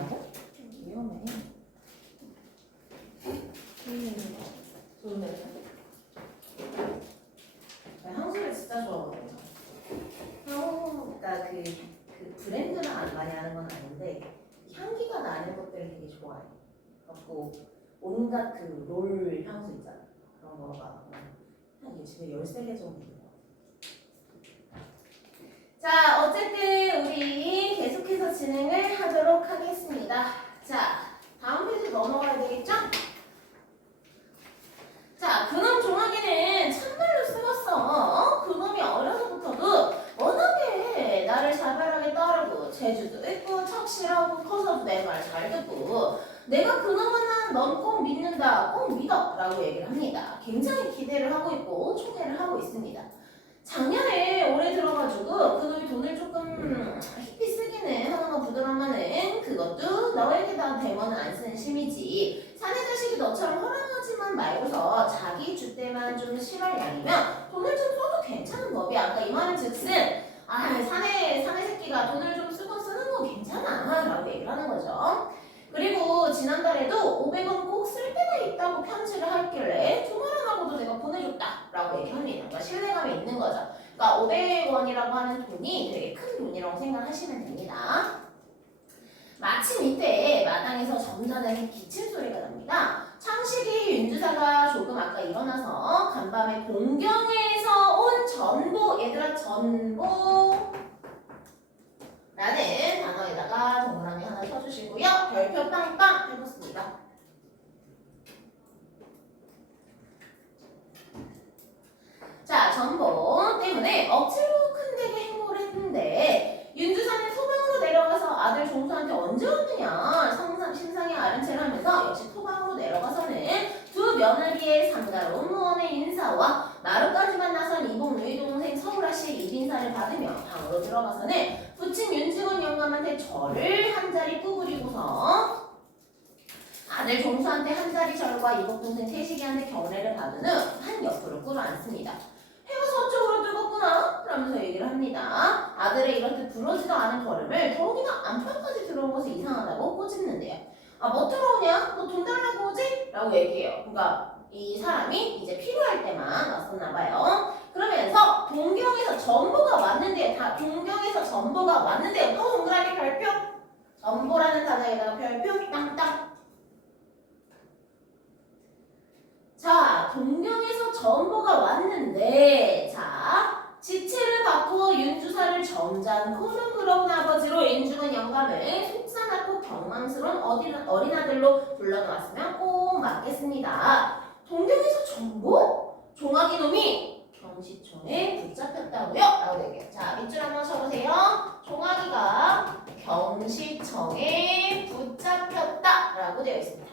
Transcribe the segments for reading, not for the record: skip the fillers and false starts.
들린다고? 위험해. 좋은데? 향수를 진짜 좋아하거든요. 그러니까 그 브랜드를 많이 하는 건 아닌데 향기가 나는 것들을 되게 좋아해. 갖고 온갖 그 롤 향수 있잖아. 그런 거가 한 이게 집에 13개 정도 있는 것 같아. 자, 어쨌든 우리 계속해서 진행을 하도록 하겠습니다. 자, 다음 페이지 넘어가야 되겠죠? 자, 그놈 종아기는 참말로 쓰겄어. 그놈이 어려서부터도 워낙에 나를 자발하게 따르고 재주도 있고 척실하고 커서도 내 말 잘 듣고 내가 그놈은 넌 꼭 믿는다, 꼭 믿어 라고 얘기를 합니다. 굉장히 기대를 하고 있고 초대를 하고 있습니다. 작년에 올해 들어가지고 그놈이 돈을 조금 힙히 쓰기는 하나만 부드러운만은 그것도 너에게다 대머는 안 쓰는 심이지. 사내 자식이 너처럼 허랑하지만 말고서 자기 주대만 좀 실할 양이면 돈을 좀 써도 괜찮은 법이야. 아까 이 말은 즉슨 사내 새끼가 돈을 좀 쓰는 거 괜찮아 라고 얘기를 하는 거죠. 그리고 지난달에도 500원 꼭 쓸 때가 있다고 편지를 하길래 두 말 안 하고도 내가 보내줬다 라고 얘기합니다. 그러니까 신뢰감이 있는 거죠. 그러니까 500원이라고 하는 돈이 되게 큰 돈이라고 생각하시면 됩니다. 마침 이때 마당에서 점잖은 기침 소리가 납니다. 창식이 윤주사가 조금 아까 일어나서 간밤에 공경에서 온 전보, 얘들아 전보 라는 단어에다가 동그라미 하나 쳐주시고요. 별표 빵빵 해놓습니다. 자, 전보 때문에 억지로 큰 댁에 행복을 했는데 윤주사는 소방으로 내려가서 아들 종수한테 언제 왔느냐 심상이 아른 채를 하면서 역시 토방으로 내려가서는 두 며느리의 상가로운 무언의 인사와 나루까지만 나선 이복 누이 동생 서울아씨 1인사를 받으며 방으로 들어가서는 부친 윤직원 영감한테 절을 한 자리 구부리고서 아들 종수한테 한 자리 절과 이복 동생 태식이한테 경례를 받은 후 한 옆으로 꿇어앉습니다. 해가 서쪽으로 뜨겁구나 라면서 얘기를 합니다. 아들의 이렇듯 부러지도 않은 걸음을 더욱이나 안방까지 들어온 것이 이상하다고 꼬집는데요. 뭐 들어오냐? 너 돈 달라고 오지? 라고 얘기해요. 그러니까 이 사람이 이제 필요할 때만 왔었나 봐요. 그러면서 동경에서 전보가 왔는데요. 동경에서 전보가 왔는데요. 또 동그라미 별표. 전보라는 단어에다가 별표 땅땅. 자, 동경에서 전보가 왔는데 자, 지체를 받고 윤주사를 점잖고는 그러운 아버지로 윤주군 영감을 속상하고 경망스러운 어린아들로 불러놓았으면 꼭 맞겠습니다. 동경에서 전보? 종아기 놈이 경시청에 붙잡혔다고요? 라고 얘기해요. 자, 밑줄 한번 쳐보세요. 종아기가 경시청에 붙잡혔다 라고 되어 있습니다.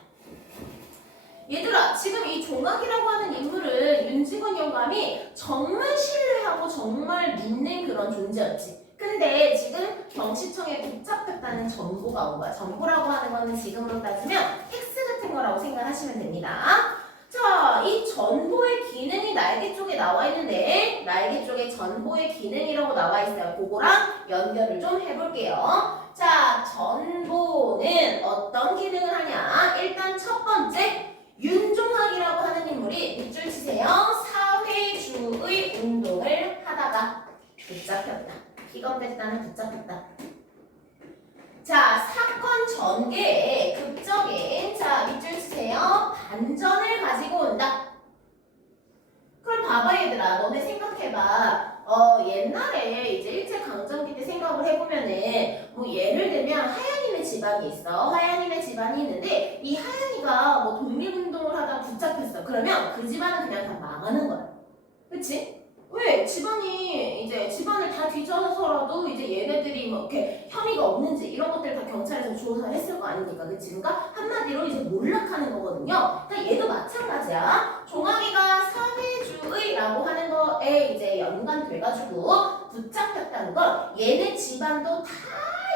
얘들아, 지금 이 종학이라고 하는 인물은 윤직원 영감이 정말 신뢰하고 정말 믿는 그런 존재였지. 근데 지금 경시청에 붙잡혔다는 정보가 온 거야. 정보라고 하는 거는 지금으로 따지면 텍스 같은 거라고 생각하시면 됩니다. 자, 이 전보의 기능이 날개 쪽에 나와 있는데 날개 쪽에 전보의 기능이라고 나와 있어요. 그거랑 연결을 좀 해볼게요. 자, 전보는 어떤 기능을 하냐? 일단 첫 번째 윤종학이라고 하는 인물이 밑줄 치세요. 사회주의 운동을 하다가 붙잡혔다. 피감됐다는 붙잡혔다. 자, 사건 전개에 극적인 밑줄 치세요. 반전을 가지고 온다. 그럼 봐봐 얘들아, 너네 생각해봐. 옛날에 이제 일제강점기 때 생각을 해보면은 뭐 예를 들면 하얀이네 집안이 있어. 하얀이네 집안이 있는데 이 하얀이가 뭐 독립운동을 하다가 붙잡혔어. 그러면 그 집안은 그냥 다 망하는 거야. 그치? 왜? 집안을 다 뒤져서라도 이제 얘네들이 뭐 이렇게 혐의가 없는지 이런 것들 다 경찰에서 조사를 했을 거 아닙니까? 그치? 그러니까 한마디로 이제 몰락하는 거거든요. 그러니까 얘도 마찬가지야. 종아기가 사회주의라고 하는 거에 이제 연관돼가지고 붙잡혔다는 건 얘네 집안도 다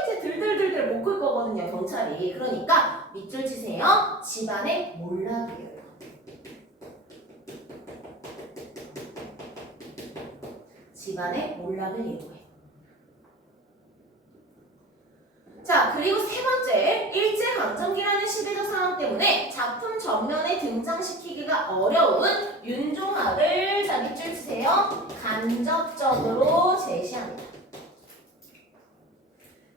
이제 들들들들 못 끌 거거든요, 경찰이. 그러니까 밑줄 치세요. 집안의 몰락이에요. 집안의 몰락을 예고해. 자, 그리고 세 번째, 방청기라는 시대적 상황 때문에 작품 전면에 등장시키기가 어려운 윤종학을 자 밑줄 치세요. 간접적으로 제시합니다.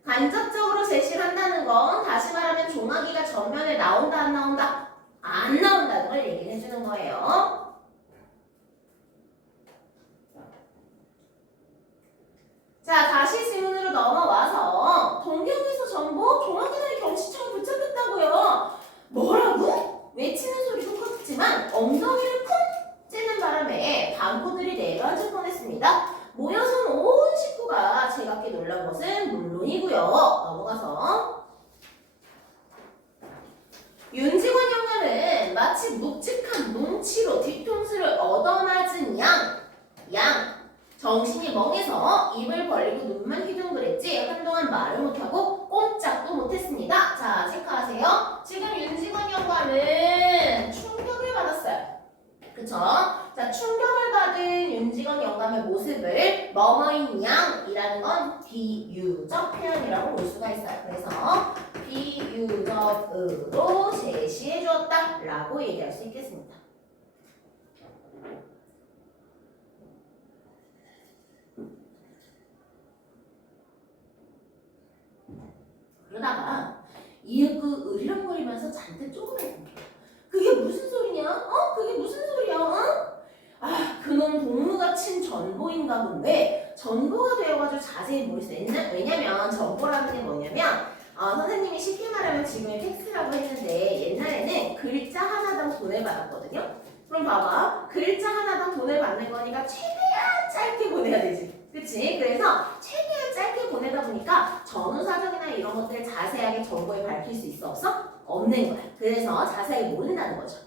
간접적으로 제시를 한다는 건 다시 말하면 종학이가 전면에 나온다 안 나온다? 안 나온다는 걸 얘기를 해주는 거예요. 자, 다시 질문으로 넘어와서 동경에서 전보 종학이나 경치처럼 붙잡혔다고요. 뭐라고? 외치는 소리 똑같지만 엉덩이를 쿵 찌는 바람에 방구들이 내려앉을 뻔했습니다. 모여선 온 식구가 제각기 놀란 것은 물론이고요. 넘어가서 윤직원 영감은 마치 묵직한 뭉치로 뒤통수를 얻어맞은 양 정신이 멍해서 입을 벌리고 눈만 휘둥그랬지 한동안 말을 못하고 꼼짝도 못했습니다. 자, 체크하세요. 지금 윤직원 영감은 충격을 받았어요. 그쵸? 자, 충격을 받은 윤직원 영감의 모습을 뭐뭐인 양이라는 건 비유적 표현이라고 볼 수가 있어요. 그래서 비유적으로 제시해 주었다 라고 얘기할 수 있겠습니다. 그러다가 이윽고 으리렁거리면서 잔뜩 쪼그라듭니다. 그게 무슨 소리냐? 그게 무슨 소리야? 그놈 동무가 친 전보인가 본데 전보가 되어가지고 자세히 모르겠어요. 왜냐면 전보라는 게 뭐냐면 선생님이 쉽게 말하면 지금의 팩스라고 했는데 옛날에는 글자 하나당 돈을 받았거든요. 그럼 봐봐. 글자 하나당 돈을 받는 거니까 최대한 짧게 보내야 되지. 그치? 그래서 최대한 짧게 보내다 보니까 전후사정이나 이런 것들을 자세하게 정보에 밝힐 수 있어 없어? 없는 거야. 그래서 자세하게 모른다는 거죠.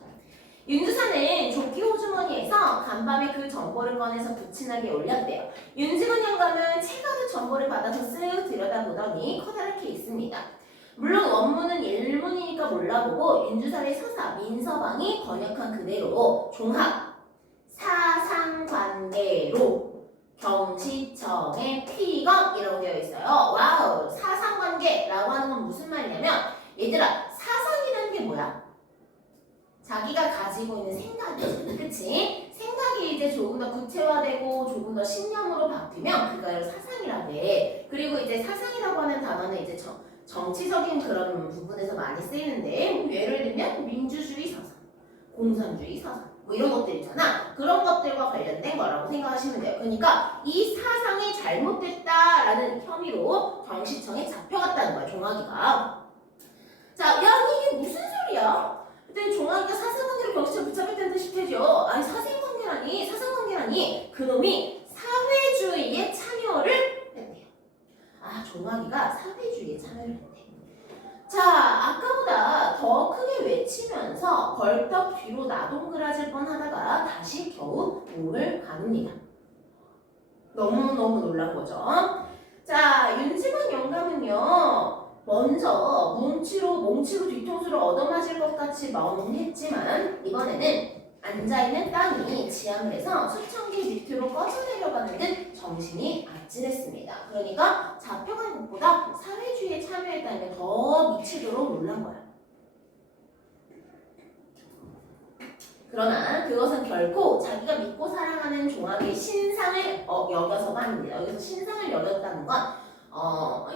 윤주사는 조끼 호주머니에서 간밤에 그 정보를 꺼내서 부친하게 올렸대요. 윤직원 영감은 채가득 정보를 받아서 쓱 들여다보더니 커다랗게 있습니다. 물론 원문은 일문이니까 몰라보고 윤주사의 서사 민서방이 번역한 그대로 종합 사상관계로 경시청의 피검이라고 되어 있어요. 와우, 사상관계라고 하는 건 무슨 말이냐면 얘들아, 사상이라는 게 뭐야? 자기가 가지고 있는 생각이지, 그치? 생각이 이제 조금 더 구체화되고 조금 더 신념으로 바뀌면 그걸 사상이라고 해. 그리고 이제 사상이라고 하는 단어는 이제 정치적인 그런 부분에서 많이 쓰이는데 뭐 예를 들면 민주주의 사상, 공산주의 사상 뭐 이런 것들 있잖아. 그런 것들과 관련된 거라고 생각하시면 돼요. 그러니까 이 사상이 잘못됐다라는 혐의로 경시청에 잡혀갔다는 거야, 종학이가. 자, 야, 이게 무슨 소리야? 그때 종학이가 사상관계로 경시청에 붙잡혔다는 뜻이 되죠. 아니, 사상관계라니 그놈이 사회주의에 참여를 했대요. 종학이가 사회주의에 참여를 했대. 자, 아까보다 더 크게 외치면서 벌떡 뒤로 나동그라질 뻔하다가 다시 겨우 몸을 가눕니다. 너무너무 놀란 거죠. 자, 윤직원 영감은요, 먼저 뭉치로 뒤통수를 얻어맞을 것 같이 멍했지만 이번에는 앉아있는 땅이 지향을 해서 수천 개 밑으로 꺼져내려가는 듯 정신이 아찔했습니다. 그러니까 잡혀간 것보다 사회주의에 참여했다는 게 더 미치도록 놀란 거야. 그러나 그것은 결코 자기가 믿고 사랑하는 종학의 신상을 여겨서가 아닙니다. 여기서 신상을 여겼다는 건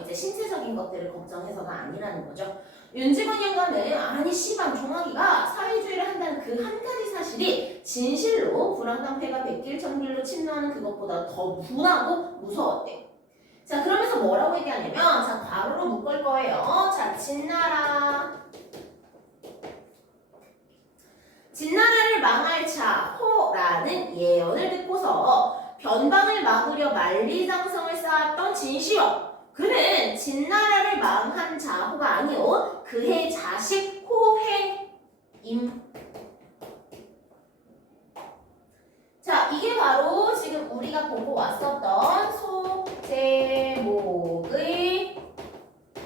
이제 신체적인 것들을 걱정해서가 아니라는 거죠. 윤직원 영감은 아니 씨방 종학이가 사회주의를 한다는 그 한 가지 사실이 진실로 불황당패가 백길천길로 침노하는 그것보다 더 분하고 무서웠대요. 자, 그러면서 뭐라고 얘기하냐면 자, 괄호로 묶을 거예요. 자, 진나라를 망할 자호라는 예언을 듣고서 변방을 막으려 만리장성을 쌓았던 진시황, 그는 진나라를 망한 자호가 아니오 그의 자식 호해임. 자, 이게 바로 지금 우리가 보고 왔었던 소제목의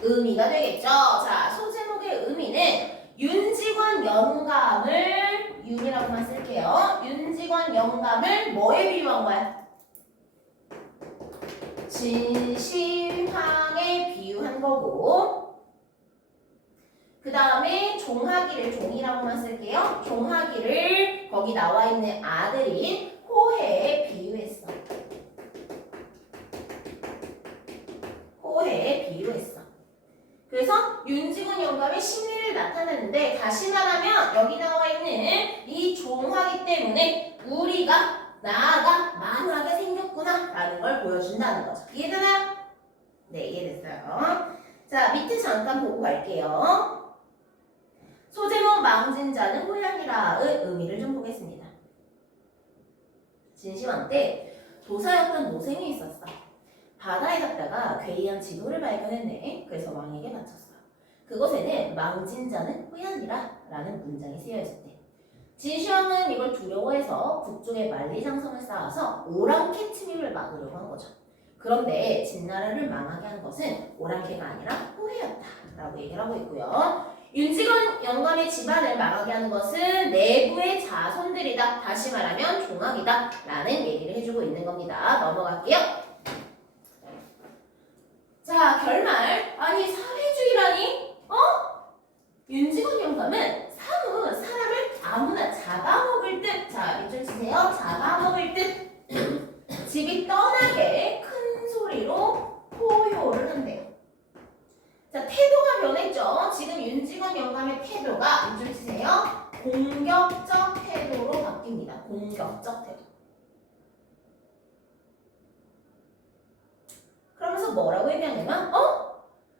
의미가 되겠죠. 자, 소제목의 의미는 윤직원 영감을 윤이라고만 쓸게요. 윤직원 영감을 뭐에 비유한 거야? 진시황에 비유한 거고, 그 다음 종하기를 종이라고만 쓸게요. 종하기를 거기 나와 있는 아들인 호해에 비유했어. 호해에 비유했어. 그래서 윤직원 영감의 심리를 나타내는데 다시 말하면 여기 나와 있는 이 종하기 때문에 우리가 나아가 만하게 생겼구나 라는 걸 보여준다는 거죠. 이해되나요? 네, 이해됐어요. 자, 밑에 잠깐 보고 갈게요. 소제목 망진 자는 호양이라의 의미를 좀 보겠습니다. 진시황 때 도사였던 노생이 있었어. 바다에 갔다가 괴이한 지도를 발견했네. 그래서 왕에게 바쳤어. 그곳에는 망진 자는 호양이라 라는 문장이 쓰여 있었대. 진시황은 이걸 두려워해서 북쪽에 만리장성을 쌓아서 오랑캐 침입을 막으려고 한 거죠. 그런데 진나라를 망하게 한 것은 오랑캐가 아니라 호해였다라고 얘기를 하고 있고요. 윤직원 영감의 집안을 망하게 하는 것은 내부의 자손들이다. 다시 말하면 종학이다 라는 얘기를 해주고 있는 겁니다. 넘어갈게요. 자, 결말. 아니 사회주의라니? 윤직원 영감은 사무 사람을 아무나 잡아먹을 듯, 자 밑줄 치세요. 잡아먹을 듯 집이 떠나게 큰 소리로 포효를 한대요. 자, 태도가 변했죠. 지금 윤직원 영감의 태도가 밑줄 치세요. 공격적 태도로 바뀝니다. 공격적 태도. 그러면서 뭐라고 얘기하냐면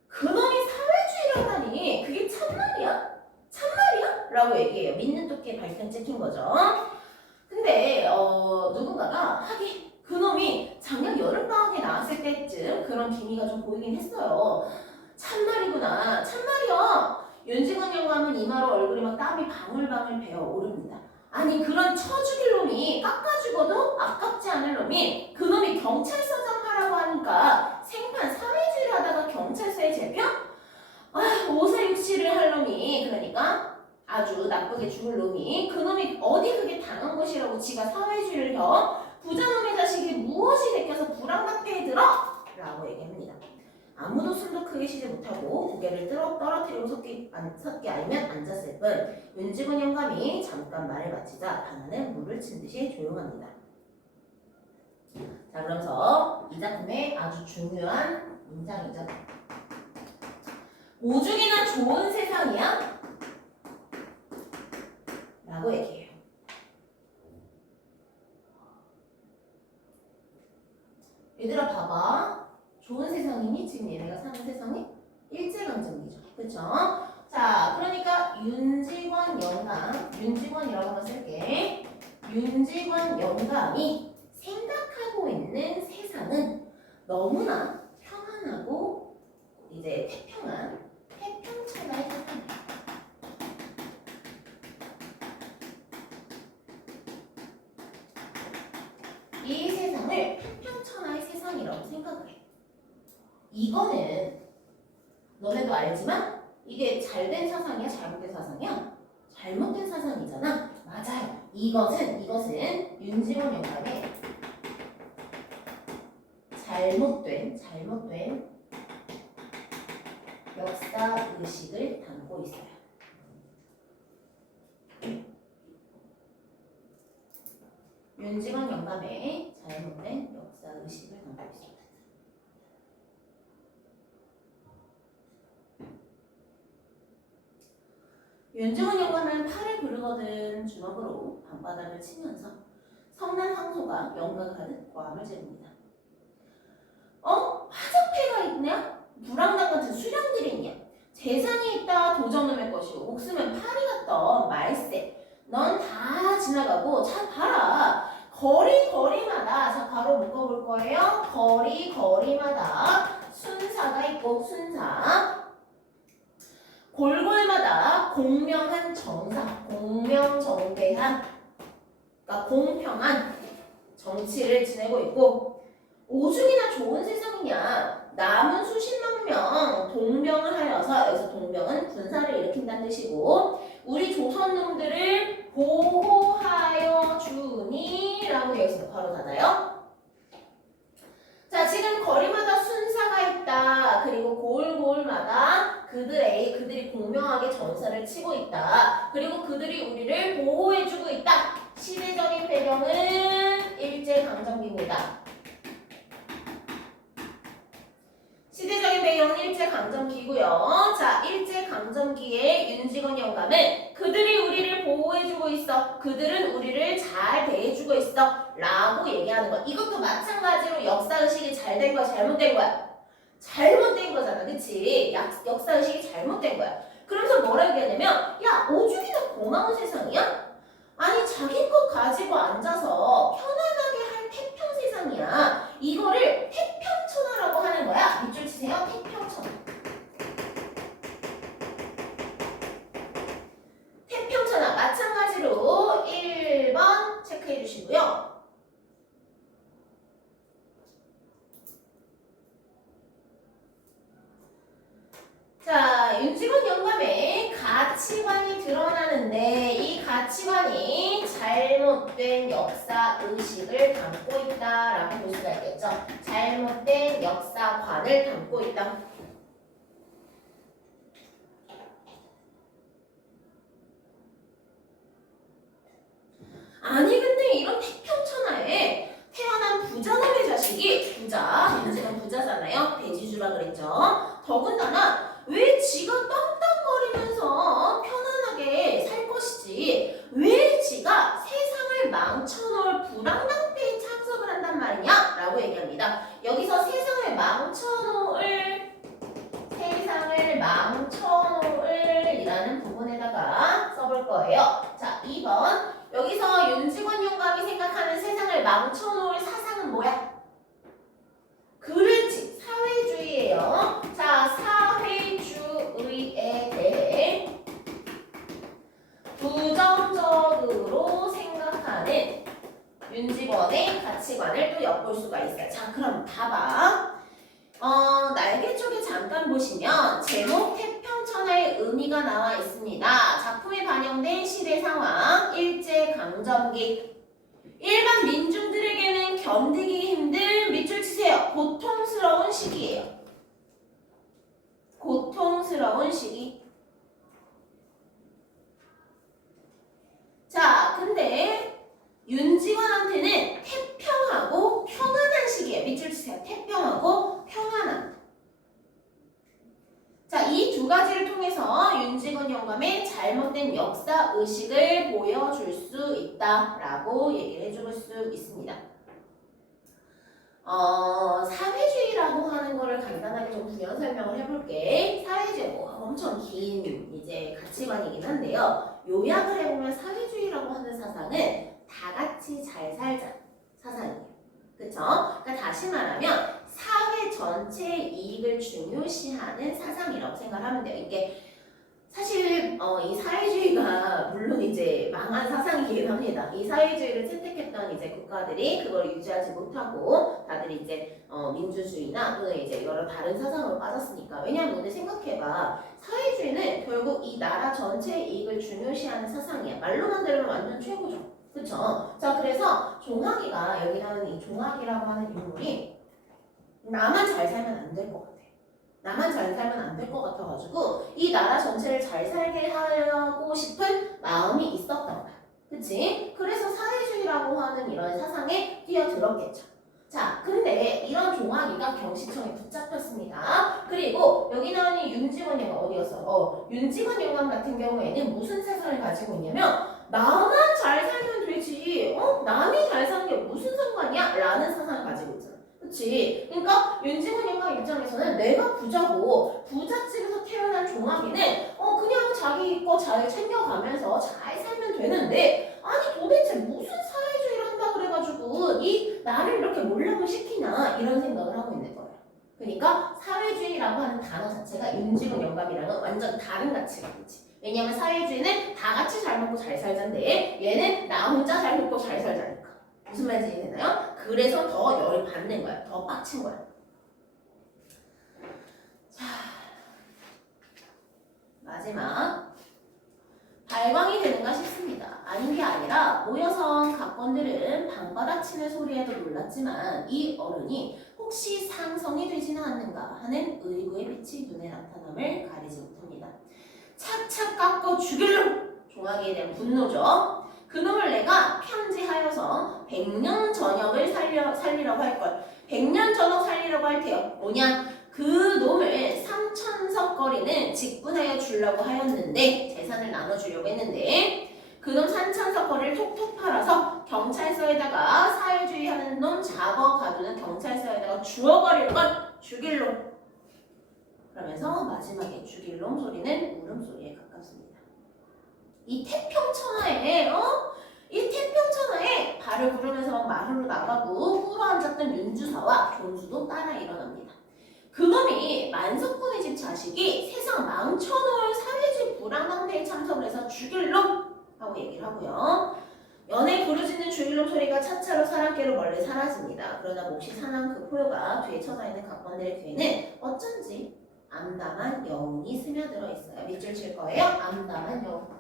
그놈이 사회주의라다니 그게 참말이야? 참말이야? 라고 얘기해요. 믿는 토끼의 발등 찍힌 거죠. 근데 누군가가 하긴 그놈이 작년 여름방학에 나왔을 때쯤 그런 기미가 좀 보이긴 했어요. 참말이구나. 참말이야. 윤직원 영감은 이마로 얼굴에 막 땀이 방울방울 배어 오릅니다. 아니 그런 쳐죽일 놈이 깎아주고도 아깝지 않을 놈이 그놈이 경찰서장 하라고 하니까 생판 사회주의를 하다가 경찰서에 잡혀? 오사육시를 할 놈이 그러니까 아주 나쁘게 죽을 놈이 그놈이 어디 그게 당한 것이라고 지가 사회주의를 혀? 부자놈의 자식이 무엇이 베껴서 불황낙태에 들어? 라고 얘기합니다. 아무도 숨도 크게 쉬지 못하고 고개를 떨어뜨리고 섰기 아니면 앉았을 뿐 윤직원 영감이 잠깐 말을 마치자 바나는 물을 친 듯이 조용합니다. 자, 그러면서 이 작품의 아주 중요한 문장이죠. 오죽이나 좋은 세상이야? 라고 얘기해요. 얘들아 봐봐. 좋은 세상이니? 지금 얘네가 사는 세상이 일제강점기죠. 그쵸? 자, 그러니까 윤직원 영감, 윤직원이라고 한번 쓸게. 윤직원 영감이 생각하고 있는 세상은 너무나 평안하고 이제 태평천하의 세상이에요. 이 세상을 태평천하의 세상이라고 생각을 해. 이거는 너네도 알지만 이게 잘된 사상이야? 잘못된 사상이야? 잘못된 사상이잖아? 맞아요. 이것은 윤직원 영감의 잘못된 역사 의식을 담고 있어요. 윤직원 영감의 잘못된 역사 의식을 담고 있습니다. 윤직원 영감은 팔을 부르거든 주먹으로 방바닥을 치면서 성난 황소가 영광을 하듯 고함을 지릅니다. 화적패가 있냐? 불황당 같은 수령들이 있냐? 재산이 있다 도적놈의 것이고 목숨은 파리 같던 말세. 넌 다 지나가고 자 봐라. 거리마다 자 바로 묶어볼 거예요. 거리마다 순사가 있고 순사. 골골마다 공명한 정사, 공명정대한, 그러니까 공평한 정치를 지내고 있고 오죽이나 좋은 세상이냐. 남은 수십만 명 동명을 하여서 여기서 동명은 군사를 일으킨다는 뜻이고 우리 조선놈들을 보호하여 주니라고 여기서 바로 닫아요. 자, 지금 거리마다 순사가 있다. 그리고 고을마다 그들이 공명하게 전사를 치고 있다. 그리고 그들이 우리를 보호해주고 있다. 시대적인 배경은 일제강점기입니다. 시대적인 배경은 일제강점기고요. 자, 일제강점기의 윤직원 영감은 그들이 우리를 보호해주고 있어. 그들은 우리를 잘 대해주고 있어. 라고 얘기하는 거야. 이것도 마찬가지로 역사의식이 잘 된 거야, 잘못된 거야? 잘못된 거잖아, 그치? 역사의식이 잘못된 거야. 그러면서 뭐라 얘기하냐면, 야, 오죽이나 고마운 세상이야? 아니, 자기 것 가지고 앉아서 편안하게 할 태평 세상이야. 이거를 태평천하라고 하는 거야. 밑줄 치세요. 태평천하. 태평천하. 마찬가지로 1번 체크해 주시고요. 자, 윤직원 영감의 가치관이 드러나는데 이 가치관이 잘못된 역사 의식을 담고 있다라고 볼 수가 있겠죠. 잘못된 역사관을 담고 있다. 아니 근데 이런 태평천하에 태어난 부자놈의 자식이 윤직원 부자잖아요. 대지주라 그랬죠. 더군다나 왜 지가 떵떵거리면서 편안하게 살 것이지 왜 지가 세상을 망쳐놓을 불황당패에 참석을 한단 말이냐? 라고 얘기합니다. 여기서 세상을 망쳐놓을 이라는 부분에다가 써볼 거예요. 자, 2번. 여기서 윤직원 영감이 생각하는 세상을 망쳐놓을 사상은 뭐야? 그렇지, 사회주의예요. 자, 사회주의에 대해 부정적으로 생각하는 윤직원의 가치관을 또 엿볼 수가 있어요. 자, 그럼 봐봐. 날개 쪽에 잠깐 보시면 제목 태평천하의 의미가 나와 있습니다. 작품에 반영된 시대 상황, 일제강점기. 일반 민중들에게는 견디기 힘든 밑줄 치세요. 고통스러운 시기예요. 고통스러운 시기. 자, 근데 윤직원한테는 태평하고 평안한 시기예요. 밑줄 치세요. 태평하고 평안한. 자, 이 두 가지를 통해서 윤직원 영감의 잘못된 역사 의식을 보여줄 수 있다라고 얘기를 해줄 수 있습니다. 사회주의라고 하는 거를 간단하게 좀 부연 설명을 해볼게. 사회주의 엄청 긴 이제 가치관이긴 한데요. 요약을 해보면 사회주의라고 하는 사상은 다 같이 잘 살자 사상이에요. 그쵸? 그러니까 다시 말하면 사회 전체의 이익을 중요시하는 사상이라고 생각하면 돼요. 이게 사실 이 사회주의가 물론 이제 망한 사상이긴 합니다. 이 사회주의를 채택했던 이제 국가들이 그걸 유지하지 못하고 다들 이제 민주주의나 또는 이제 여러 다른 사상으로 빠졌으니까. 왜냐하면 오늘 생각해봐. 사회주의는 결국 이 나라 전체의 이익을 중요시하는 사상이야. 말로만 들으면 완전 최고죠. 그쵸? 자, 그래서 종학이가 여기 나오는 이 종학이라고 하는 인물이 나만 잘 살면 안 될 것 같아. 나만 잘 살면 안 될 것 같아가지고 이 나라 전체를 잘 살게 하고 싶은 마음이 있었던 거야. 그치? 그래서 사회주의라고 하는 이런 사상에 뛰어들었겠죠. 자, 근데 이런 종학이가 경시청에 붙잡혔습니다. 그리고 여기 나오는 윤직원 영감 어디였어? 윤직원 영감 같은 경우에는 무슨 사상을 가지고 있냐면 나만 잘 살면 되지. 남이 잘 사는 게 무슨 상관이야? 라는 사상을 가지고 있잖아. 그치? 그러니까 윤직원 영감 입장에서는 내가 부자고 부잣집에서 태어난 종학이는 그냥 자기 거 잘 챙겨가면서 잘 살면 되는데 아니 도대체 무슨 사회주의를 한다 그래가지고 이 나를 이렇게 몰락을 시키나 이런 생각을 하고 있는 거예요. 그러니까 사회주의라고 하는 단어 자체가 윤직원 영감이랑은 완전 다른 가치관이지. 왜냐면 사회주의는 다 같이 잘 먹고 잘 살자인데 얘는 나 혼자 잘 먹고 잘 살자니까. 무슨 말인지 이해되나요? 그래서 더 열이 받는 거야. 더 빡친 거야. 자, 마지막. 발광이 되는가 싶습니다. 아닌 게 아니라 모여선 각건들은 방바닥 치는 소리에도 놀랐지만 이 어른이 혹시 상성이 되지는 않는가 하는 의구의 빛이 눈에 나타남을 가리지 못합니다. 찰싹 깎고 죽일로. 종아리에 대한 분노죠. 그놈을 내가 편지하여서 100년 전역을 살리라고 할걸. 100년 전역 살리라고 할 테요. 뭐냐? 그 놈을 3천석 거리는 직분하여 주려고 하였는데, 재산을 나눠주려고 했는데, 그놈 3천석 거리를 톡톡 팔아서 경찰서에다가 사회주의 하는 놈 잡아 가두는 경찰서에다가 주워버릴 걸. 죽일로. 그러면서 마지막에 죽일 놈 소리는 울음소리에 가깝습니다. 이 태평천하에 이 태평천하에 발을 구르면서 막 마루로 나가고 꿇어앉았던 윤주사와 존수도 따라 일어납니다. 그놈이 만석군의 집 자식이 세상 망쳐놓을 사회주의 불황당대에 참석을 해서 죽일 놈 하고 얘기를 하고요. 연애 부르짖는 죽일 놈 소리가 차차로 사람께로 멀리 사라집니다. 그러나 몹시 사나운 그 포효가 뒤에 쳐다있는 각본들의 귀에는 어쩐지 암담한 여운이 스며들어 있어요. 밑줄 칠 거예요. 암담한 여운.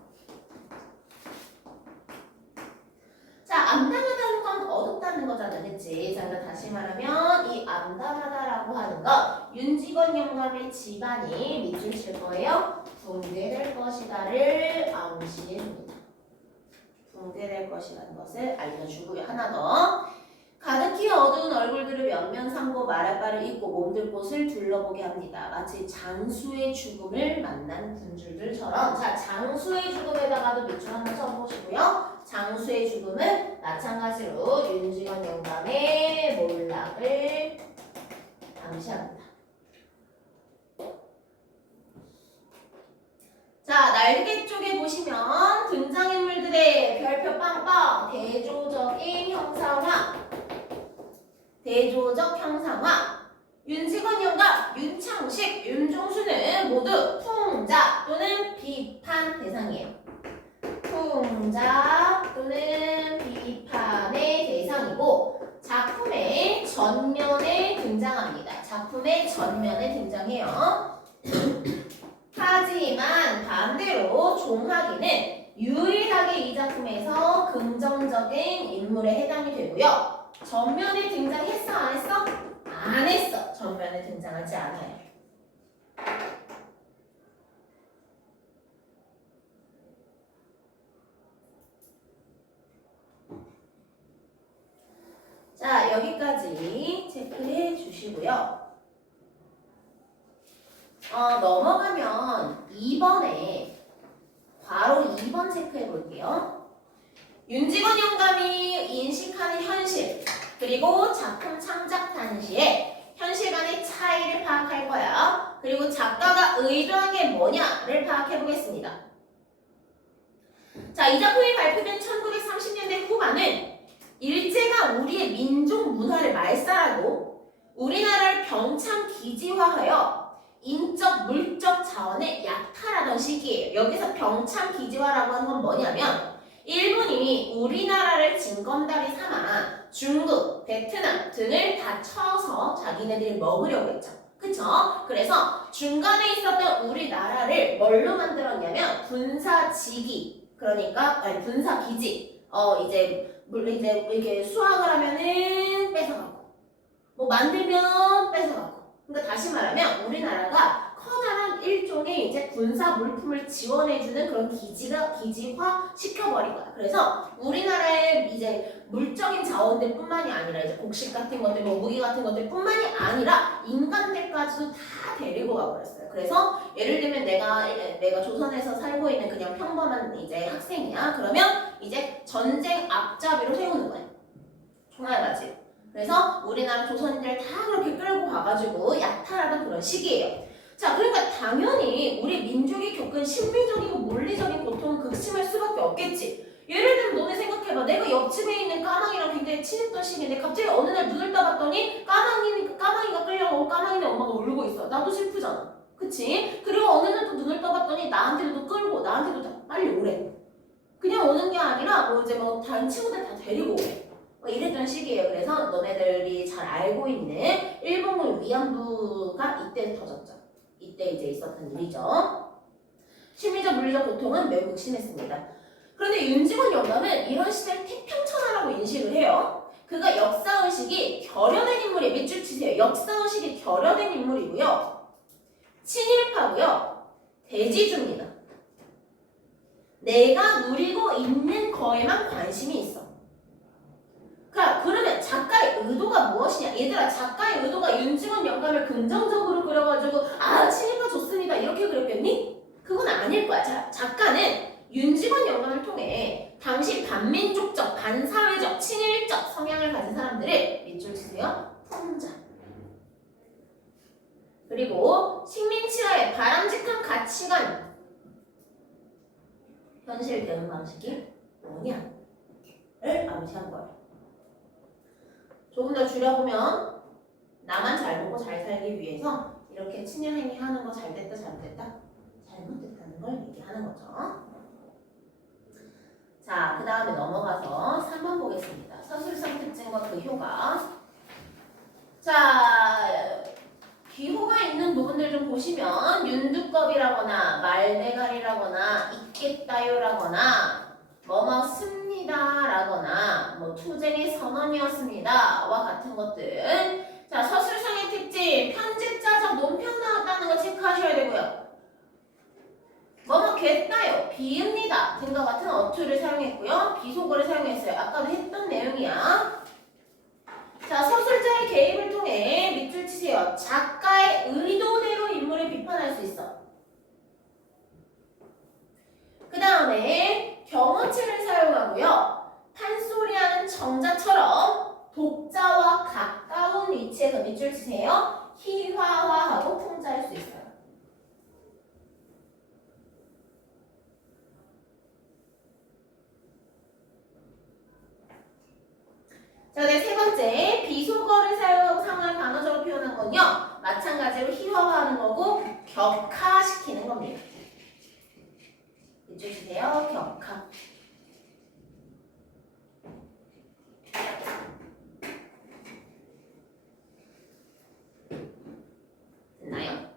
자, 암담하다는 건 어둡다는 거잖아, 그치? 자, 그럼 다시 말하면 이 암담하다라고 하는 건 윤직원 영감의 집안이 밑줄 칠 거예요. 붕괴될 것이다를 암시해줍니다. 붕괴될 것이라는 것을 알려주고요. 하나 더. 가득히 어두운 얼굴들을 면면상고 말할 바를 잊고 몸들 곳을 둘러보게 합니다. 마치 장수의 죽음을 만난 군주들처럼. 자, 장수의 죽음에다가도 밑줄 한번 쳐보시고요. 장수의 죽음은 마찬가지로 윤직원 영감의 몰락을 암시합니다. 자, 날개 쪽에 보시면 등장인물들의 별표 빵빵 대조적인 형상화. 대조적 형상화. 윤직원 영감, 윤창식, 윤종수는 모두 풍자 또는 비판 대상이에요. 풍자 또는 비판의 대상이고 작품의 전면에 등장합니다. 작품의 전면에 등장해요. 하지만 반대로 종학이는 유일하게 이 작품에서 긍정적인 인물에 해당이 되고요. 전면에 등장했어? 안 했어? 안 했어. 전면에 등장하지 않아요. 자, 여기까지 체크해 주시고요. 넘어가면 2번에 바로 2번 체크해 볼게요. 윤직원 영감이 인식하는 현실 그리고 작품 창작 당시에 현실 간의 차이를 파악할 거야. 그리고 작가가 의도한 게 뭐냐를 파악해 보겠습니다. 자, 이 작품이 발표된 1930년대 후반은 일제가 우리의 민족 문화를 말살하고 우리나라를 병참 기지화하여 인적, 물적 자원을 약탈하던 시기예요. 여기서 병참 기지화라고 하는 건 뭐냐면 일본이 우리나라를 징검다리 삼아 중국, 베트남 등을 다 쳐서 자기네들이 먹으려고 했죠. 그쵸? 그래서 중간에 있었던 우리나라를 뭘로 만들었냐면 군사지기, 그러니까 군사기지. 이제 이렇게 수확을 하면은 뺏어가고, 뭐 만들면 뺏어가고. 그러니까 다시 말하면 우리나라가 커다란 일종의 이제 군사 물품을 지원해주는 그런 기지화 시켜버린 거야. 그래서 우리나라의 이제 물적인 자원들뿐만이 아니라 이제 곡식 같은 것들, 뭐 무기 같은 것들뿐만이 아니라 인간들까지도 다 데리고 가버렸어요. 그래서 예를 들면 내가 조선에서 살고 있는 그냥 평범한 이제 학생이야. 그러면 이제 전쟁 앞잡이로 세우는 거야. 총알맞이. 그래서 우리나라 조선인들 다 그렇게 끌고 가가지고 약탈하던 그런 시기예요. 자, 그러니까 당연히 우리 민족이 겪은 심리적이고 물리적인 고통은 극심할 수밖에 없겠지. 예를 들면 너네 생각해봐. 내가 옆집에 있는 까망이랑 굉장히 친했던 시기인데 갑자기 어느 날 눈을 떠봤더니 까망이가 끌려가고 까망이네 엄마가 울고 있어. 나도 슬프잖아. 그치? 그리고 어느 날 또 눈을 떠봤더니 나한테도 끌고 나한테도 다 빨리 오래. 그냥 오는 게 아니라 뭐 이제 뭐 다른 친구들 다 데리고 오래. 이랬던 시기예요. 그래서 너네들이 잘 알고 있는 일본군 위안부가 이때 터졌죠. 이때 이제 있었던 일이죠. 심리적 물리적 고통은 매우 극심했습니다. 그런데 윤직원 영감은 이런 시대를 태평천하라고 인식을 해요. 그가 역사의식이 결여된 인물이 밑줄 치세요. 역사의식이 결여된 인물이고요. 친일파고요. 대지주입니다. 내가 누리고 있는 거에만 관심이 있어. 그러니까 그러면 작가의 의도가 무엇이냐? 얘들아, 작가의 의도가 윤중원 영감을 긍정적으로 그려가지고 친일파 좋습니다 이렇게 그렸겠니? 그건 아닐 거야. 작가는 윤중원 영감을 통해 당시 반민족적, 반사회적, 친일적 성향을 가진 사람들을 밑줄 치세요. 풍자. 그리고 식민치하의 바람직한 가치관 현실 대응 방식이 뭐냐를 암시한 거예요. 조금 더 줄여보면 나만 잘 보고 잘 살기 위해서 이렇게 친일행위 하는 거 잘됐다 잘못됐다? 잘못됐다는 걸 얘기하는 거죠. 자, 그 다음에 넘어가서 3번 보겠습니다. 서술성 특징과 그 효과. 자, 기호가 있는 부분들 좀 보시면 윤두껍이라거나 말대가리라거나 있겠다요라거나 뭐뭐습니다라거나 뭐 투쟁의 선언이었습니다와 같은 것들. 자, 서술성의 특징 편집자적 논평 나왔다는 거 체크하셔야 되고요. 뭐뭐겠다요 비읍니다 등과 같은 어투를 사용했고요. 비속어를 사용했어요. 아까도 했던 내용이야. 자, 서술자의 개입을 통해 밑줄 치세요. 작가의 의도대로 인물을 비판할 수 있어. 그 다음에 경어체를 사용하고요. 판소리하는 정자처럼 독자와 가까운 위치에서 밑줄 치세요. 희화화하고 풍자할 수 있어요. 자, 네, 세 번째 비속어를 사용하고 상황을 반어적으로 표현한 건요. 마찬가지로 희화화하는 거고 격화시키는 겁니다. 밑줄 치세요. 격화. 됐나요?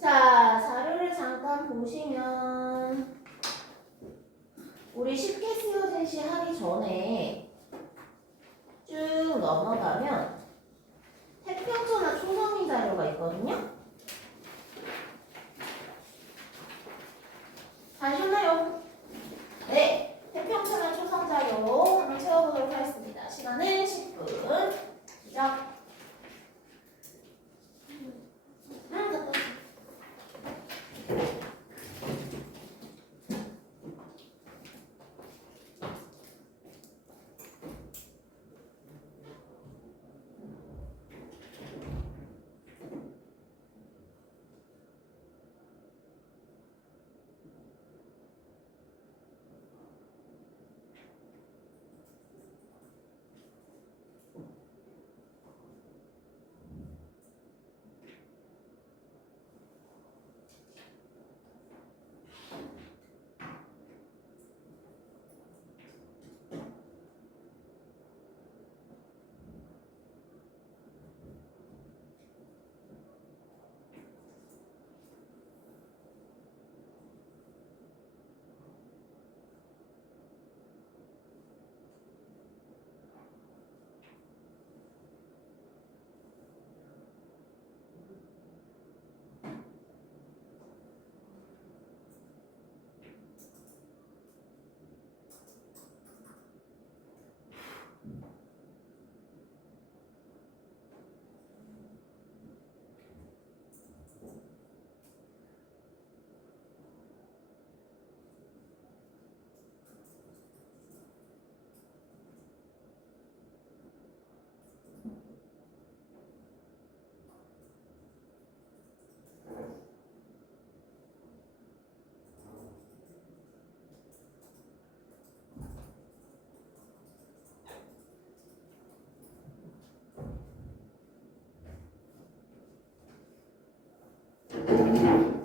자, 자료를 잠깐 보시면 우리 쉽게 쓰여 제시하기 전에 쭉 넘어가면 태평천하 초성이 자료가 있거든요. 다셨나요? 네, 태평천하 초성 자료 한번 채워보도록 하겠습니다. 시간은 10분. 시작. 갔다 왔어.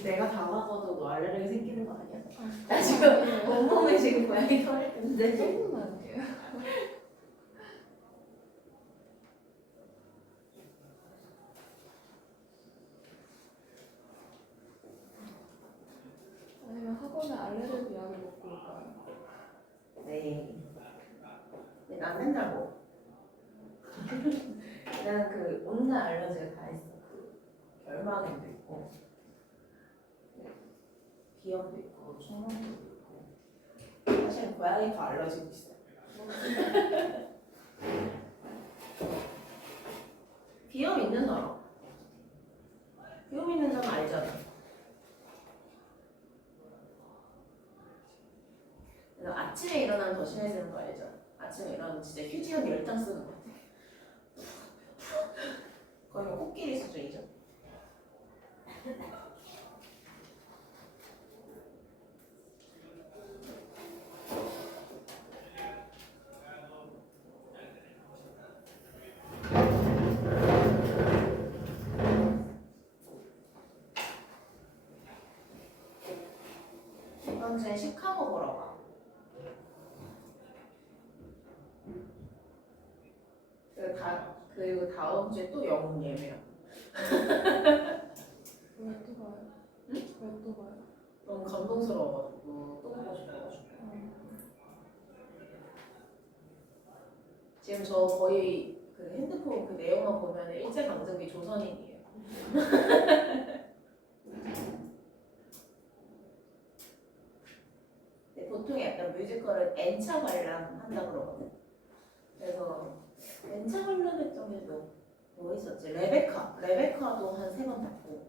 내가 다 먹어도 너 알레르기 생기는 거 아니야? 나 지금 온몸에 지금 고양이 털이 있는데. 조금 아니에요. 아니면 학원에 알레르기 약을 먹고 올까요? 네. 근데 난 맨날 먹어. 나는 그 온갖 알러지가 다 있어. 그 결막염도 있고, 비염도 있고, 충농도 있고. 사실 고양이도 알러지도 있어. 비염 있는 사람. 비염 있는 사람 알잖아. 그래서 아침에 일어나면 더 심해지는 거 알죠? 아침에 일어나면 진짜 휴지 한 10장 쓰는 거 같아. 거의 뭐 코끼리 수준이죠. 이번 주에 시카고 보러 가. 그리고 다음 주에 또 영웅 예매야. 왜 또 가요? 응? 왜 또 가요? 너무 감동스러워가지고 또 보고 싶어가지고. 지금 저 거의 그 핸드폰 그 내용만 보면 일제강점기 조선인이에요. 근데 보통 약간 뮤지컬은 N차 관람 한다 그러거든. 그래서 N차 관람했던 게 뭐 있었지? 레베카도 한 3번 봤고.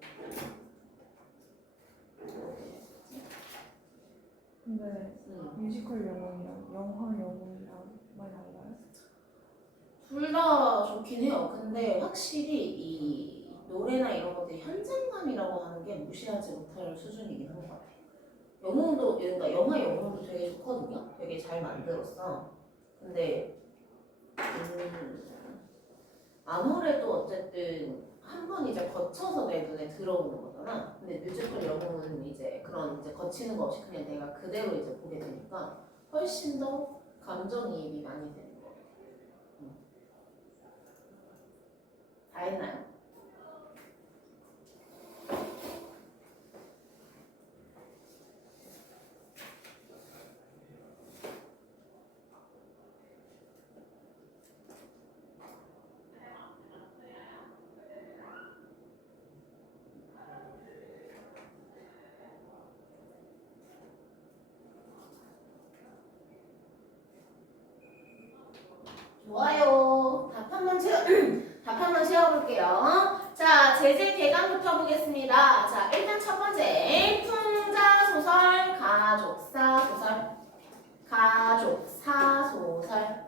근데 뮤지컬 영웅이랑 영화 영웅이랑 많이 달라요? 둘 다 좋긴 해요. 근데 확실히 이 노래나 이런 것들 현장감이라고 하는 게 무시하지 못할 수준이긴 한 것 같아요. 영웅도, 그러니까 영화 영웅도 되게 좋거든요. 되게 잘 만들었어. 근데 아무래도 어쨌든 한 번 이제 거쳐서 내 눈에 들어오는 거잖아. 근데 뮤지컬 영웅은 이제 그런 이제 거치는 거 없이 그냥 내가 그대로 이제 보게 되니까 훨씬 더 감정이입이 많이 되는 것 같아요. 다 했나요? 좋아요. 답 한번 채워볼게요. 자, 제재 대강부터 보겠습니다. 자, 일단 첫 번째. 풍자 소설, 가족사 소설. 가족사 소설.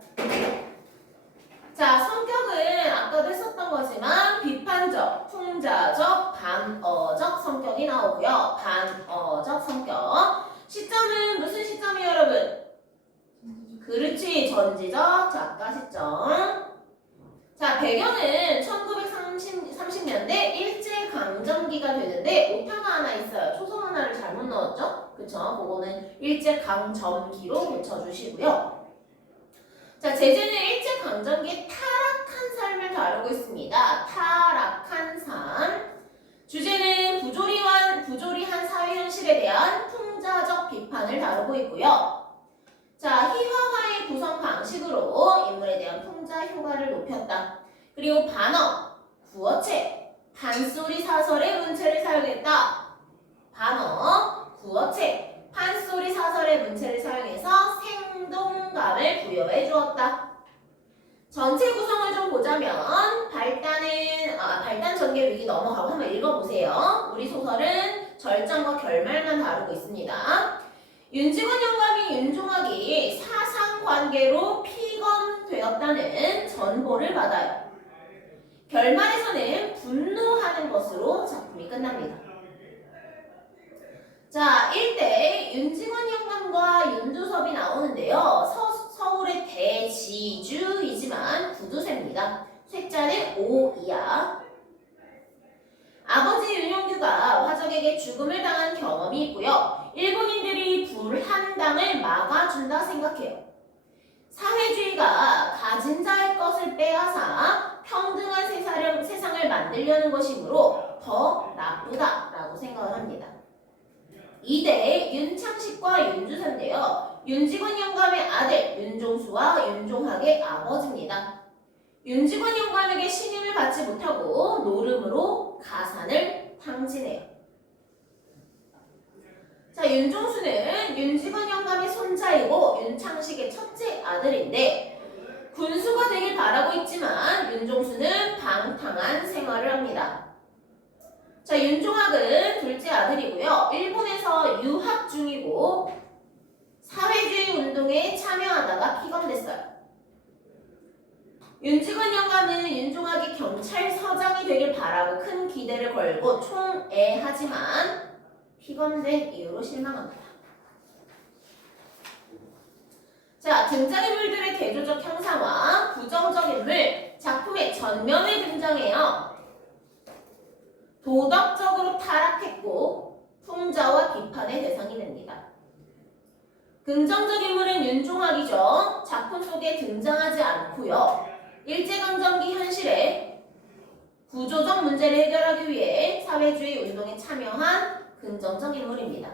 자, 성격은 아까도 했었던 거지만 비판적, 풍자적, 반어적 성격이 나오고요. 반어적 성격. 시점은 무슨 시점이에요, 여러분? 그렇지, 전지적 작가 시점. 자, 배경은 1930년대 일제강점기가 되는데 오타가 하나 있어요. 초성 하나를 잘못 넣었죠? 그쵸? 그거는 일제강점기로 고쳐주시고요. 자, 제재는 일제강점기의 타락한 삶을 다루고 있습니다. 타락한 삶. 주제는 부조리한 사회 현실에 대한 풍자적 비판을 다루고 있고요. 자, 희화화의 구성 방식으로 인물에 대한 풍자 효과를 높였다. 그리고 반어, 구어체, 판소리 사설의 문체를 사용했다. 반어, 구어체, 판소리 사설의 문체를 사용해서 생동감을 부여해 주었다. 전체 구성을 좀 보자면 발단 전개 위기 넘어가고 한번 읽어보세요. 우리 소설은 절정과 결말만 다루고 있습니다. 윤직원 영감이 윤종학이 사상관계로 피검되었다는 전보를 받아요. 결말에서는 분노하는 것으로 작품이 끝납니다. 자, 1대 윤직원 영감과 윤두섭이 나오는데요. 서울의 대지주이지만 구두쇠입니다. 쇠자는 5이야. 아버지 윤용규가 화적에게 죽음 죽음을 당한 경험이 있고요. 일본인들이 불한당을 막아준다 생각해요. 사회주의가 가진 자의 것을 빼앗아 평등한 세상을 만들려는 것이므로 더 나쁘다라고 생각을 합니다. 2대 윤창식과 윤주사인데요. 윤직원 영감의 아들 윤종수와 윤종학의 아버지입니다. 윤직원 영감에게 신임을 받지 못하고 노름으로 가산을 탕진해요. 자, 윤종수는 윤직원 영감의 손자이고 윤창식의 첫째 아들인데 군수가 되길 바라고 있지만 윤종수는 방탕한 생활을 합니다. 자, 윤종학은 둘째 아들이고요. 일본에서 유학 중이고 사회주의 운동에 참여하다가 피감됐어요. 윤직원 영감은 윤종학이 경찰서장이 되길 바라고 큰 기대를 걸고 총애하지만 피감된 이유로 실망합니다. 자, 등장인물들의 대조적 형상화, 부정적 인물, 작품의 전면에 등장해요. 도덕적으로 타락했고 풍자와 비판의 대상이 됩니다. 긍정적 인물은 윤종학이죠. 작품 속에 등장하지 않고요. 일제강점기 현실에 구조적 문제를 해결하기 위해 사회주의 운동에 참여한 긍정적 인물입니다.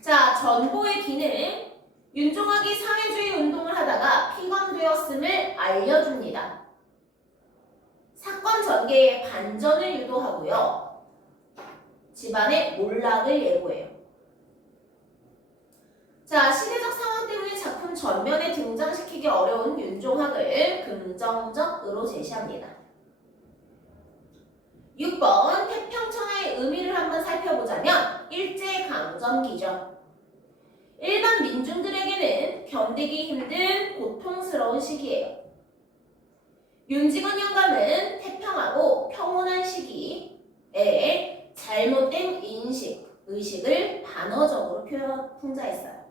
자, 전보의 기능. 윤종학이 사회주의 운동을 하다가 피감되었음을 알려줍니다. 사건 전개에 반전을 유도하고요. 집안의 몰락을 예고해요. 자, 시대적 상황 때문에 작품 전면에 등장시키기 어려운 윤종학을 긍정적으로 제시합니다. 6번 태평천하의 의미를 한번 살펴보자면 일제강점기죠. 일반 민중들에게는 견디기 힘든 고통스러운 시기예요. 윤직원 영감은 태평하고 평온한 시기에 잘못된 의식을 반어적으로 풍자했어요.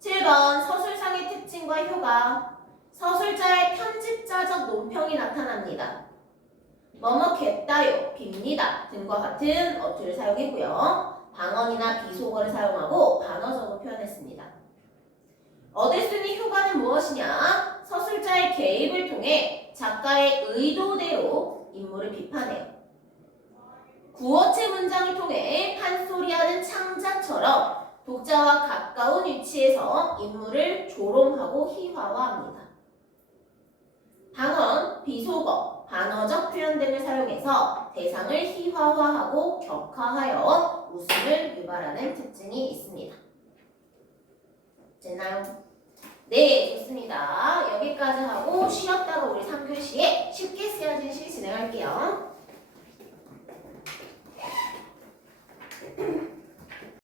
7번 서술상의 특징과 효과. 서술자의 편집자적 논평이 나타납니다. 뭐뭐겠다요, 빕니다 등과 같은 어투를 사용했고요. 방언이나 비속어를 사용하고 반어적으로 표현했습니다. 얻을 수 있는 효과는 무엇이냐? 서술자의 개입을 통해 작가의 의도대로 인물을 비판해요. 구어체 문장을 통해 판소리하는 창자처럼 독자와 가까운 위치에서 인물을 조롱하고 희화화합니다. 방언, 비속어, 반어적 표현 등을 사용해서 대상을 희화화하고 격화하여 웃음을 유발하는 특징이 있습니다. 됐나요? 네, 좋습니다. 여기까지 하고 쉬었다가 우리 3교시에 쉽게 쓰여진 시 진행할게요.